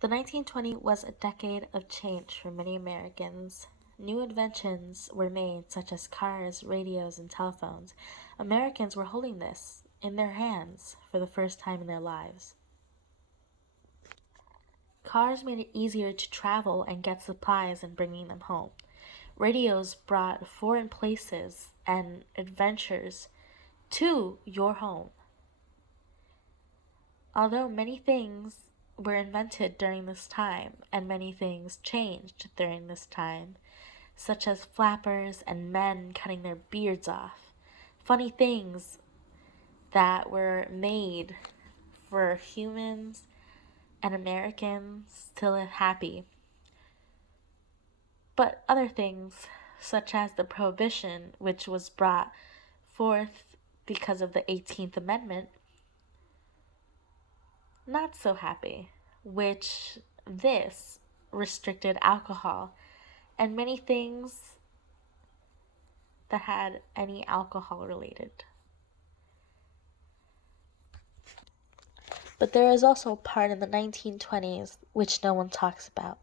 The 1920s was a decade of change for many Americans. New inventions were made, such as cars, radios, and telephones. Americans were holding this in their hands for the first time in their lives. Cars made it easier to travel and get supplies and bringing them home. Radios brought foreign places and adventures to your home. Although many things were invented during this time and many things changed during this time, such as flappers and men cutting their beards off, funny things that were made for humans and Americans to live happy. But other things, such as the Prohibition, which was brought forth because of the 18th Amendment, not so happy, which this restricted alcohol and many things that had any alcohol related. But there is also a part in the 1920s which no one talks about.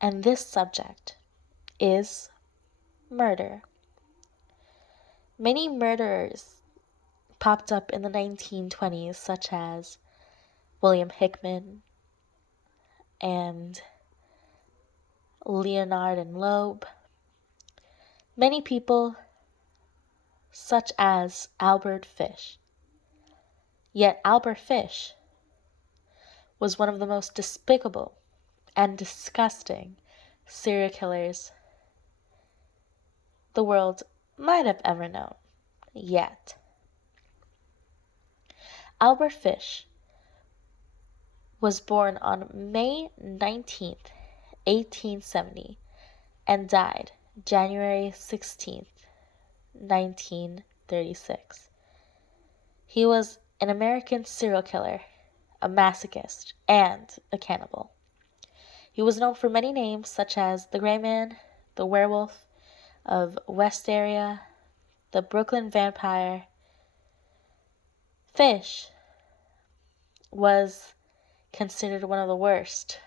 And this subject is murder. Many murderers popped up in the 1920s, such as William Hickman and Leonard and Loeb. Many people, such as Albert Fish. Yet Albert Fish was one of the most despicable and disgusting serial killers the world might have ever known. Yet. Albert Fish was born on May 19th, 1870, and died January 16th, 1936. He was an American serial killer, a masochist, and a cannibal. He was known for many names such as the Gray Man, the Werewolf of West Area, the Brooklyn Vampire. Fish was considered one of the worst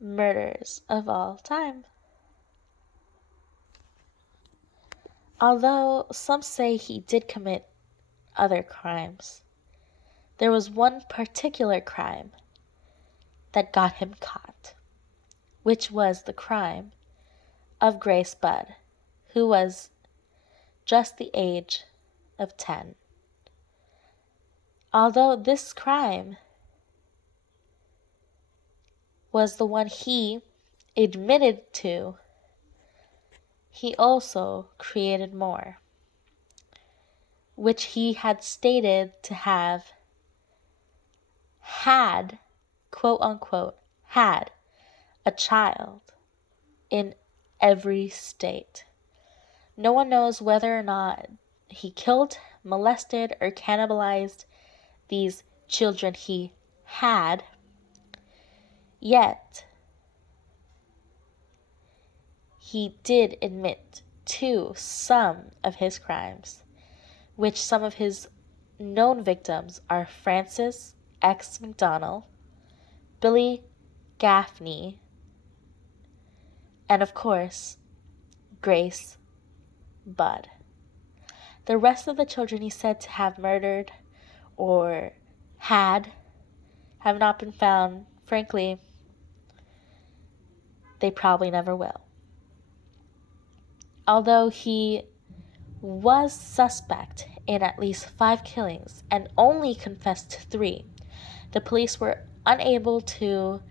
murders of all time. Although some say he did commit other crimes, there was one particular crime that got him caught, which was the crime of Grace Budd, who was just the age of 10. Although this crime was the one he admitted to, he also created more, which he had stated to have had, quote unquote, had a child in every state. No one knows whether or not he killed, molested, or cannibalized these children he had, yet he did admit to some of his crimes, which some of his known victims are Francis X. McDonnell, Billy Gaffney, and of course, Grace Budd. The rest of the children he said to have murdered or had have not been found. Frankly, they probably never will. Although he was suspect in at least 5 killings and only confessed to 3, the police were unable to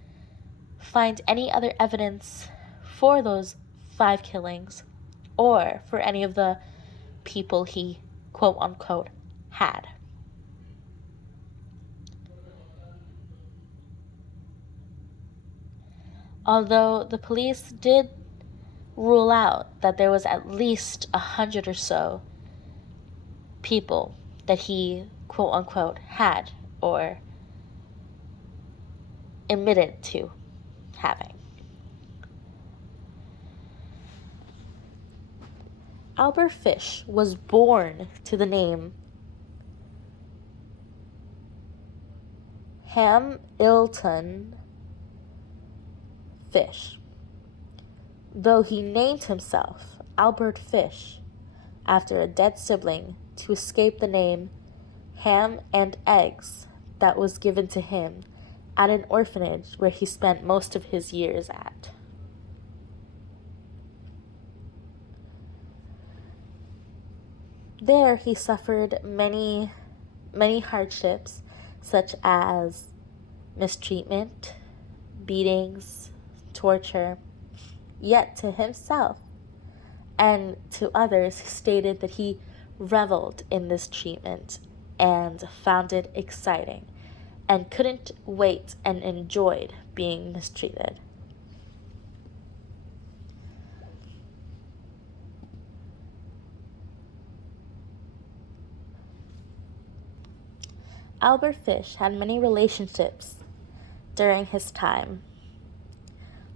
find any other evidence for those 5 killings or for any of the people he, quote unquote, had. Although the police did rule out that there was at least 100 or so people that he, quote unquote, had or admitted to having. Albert Fish was born to the name Hamilton Fish, though he named himself Albert Fish after a dead sibling to escape the name Ham and Eggs that was given to him at an orphanage where he spent most of his years at. There he suffered many hardships, such as mistreatment, beatings, torture, yet to himself and to others stated that he reveled in this treatment and found it exciting and couldn't wait and enjoyed being mistreated. Albert Fish had many relationships during his time,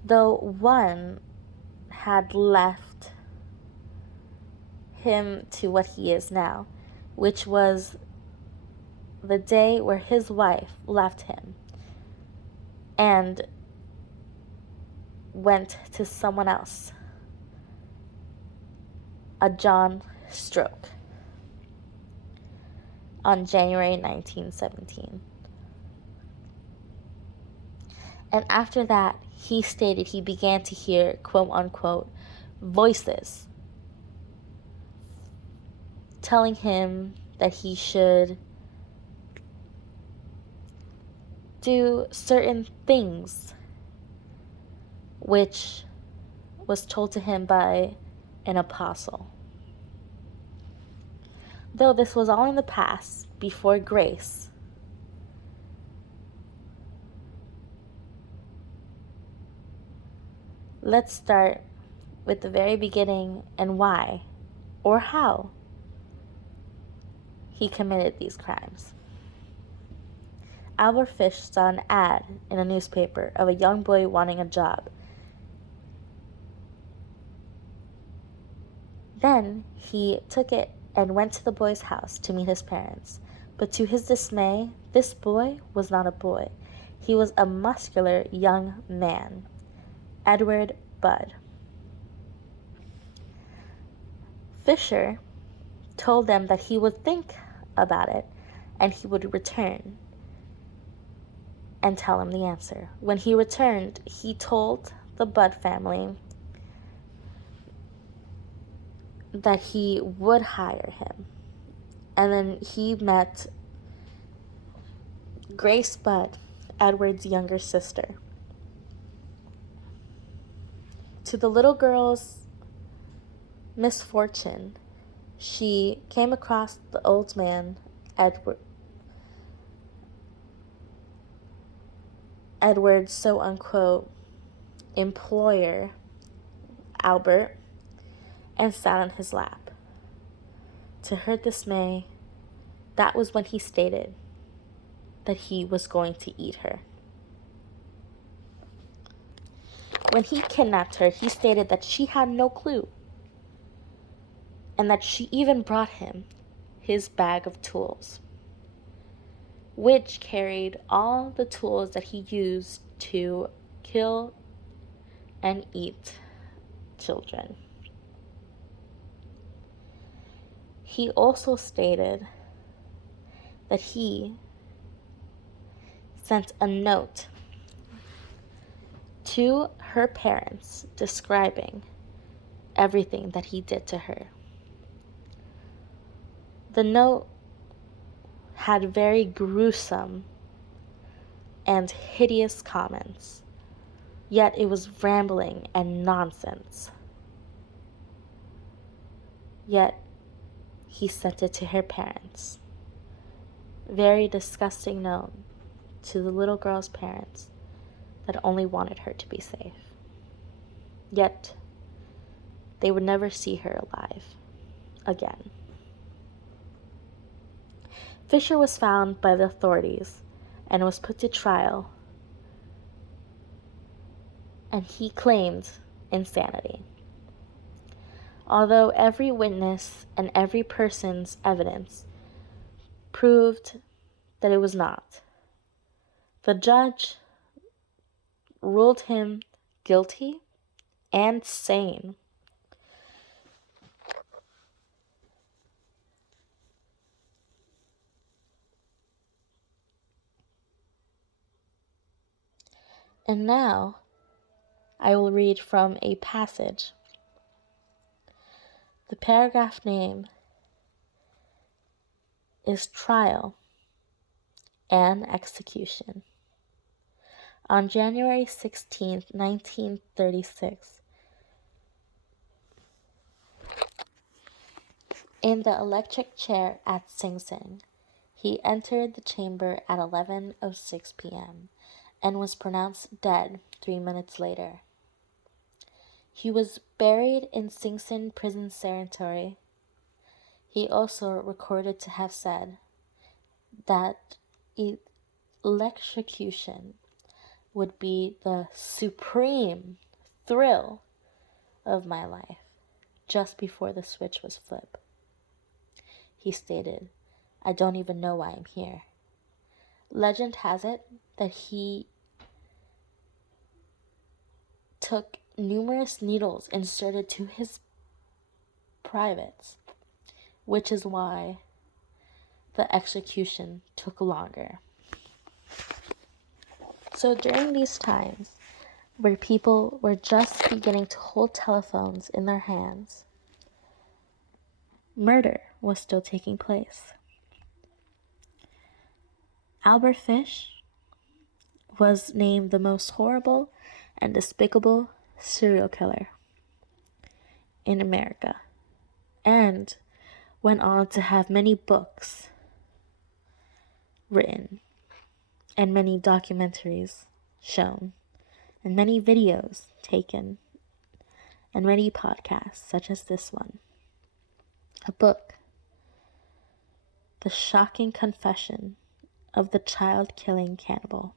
though one had left him to what he is now, which was the day where his wife left him and went to someone else, a John Stroke, on January 1917. And after that, he stated he began to hear, quote unquote, voices telling him that he should do certain things, which was told to him by an apostle. Though this was all in the past, before grace, let's start with the very beginning and why, or how, he committed these crimes. Albert Fish saw an ad in a newspaper of a young boy wanting a job. Then he took it and went to the boy's house to meet his parents. But to his dismay, this boy was not a boy. He was a muscular young man, Edward Budd. Fisher told them that he would think about it and he would return and tell him the answer. When he returned, he told the Budd family that he would hire him. And then he met Grace Budd, Edward's younger sister. To the little girl's misfortune, she came across the old man, Edward's so unquote employer, Albert, and sat on his lap. To her dismay, that was when he stated that he was going to eat her. When he kidnapped her, he stated that she had no clue, and that she even brought him his bag of tools, which carried all the tools that he used to kill and eat children. He also stated that he sent a note to her parents describing everything that he did to her. The note had very gruesome and hideous comments, yet it was rambling and nonsense. Yet he sent it to her parents. Very disgusting note to the little girl's parents that only wanted her to be safe. Yet they would never see her alive again. Fisher was found by the authorities and was put to trial, and he claimed insanity. Although every witness and every person's evidence proved that it was not. The judge ruled him guilty and sane. And now I will read from a passage. The paragraph name is Trial and Execution. On January 16th, 1936, in the electric chair at Sing Sing, he entered the chamber at 11:06 p.m. and was pronounced dead 3 minutes later. He was buried in Sing Sing Prison Cemetery. He also recorded to have said that electrocution would be the supreme thrill of my life just before the switch was flipped. He stated, "I don't even know why I'm here." Legend has it that he took numerous needles inserted to his privates, which is why the execution took longer. So during these times where people were just beginning to hold telephones in their hands, murder was still taking place. Albert Fish was named the most horrible and despicable serial killer in America, and went on to have many books written and many documentaries shown and many videos taken and many podcasts such as this one. A book, The Shocking Confession of the Child Killing Cannibal.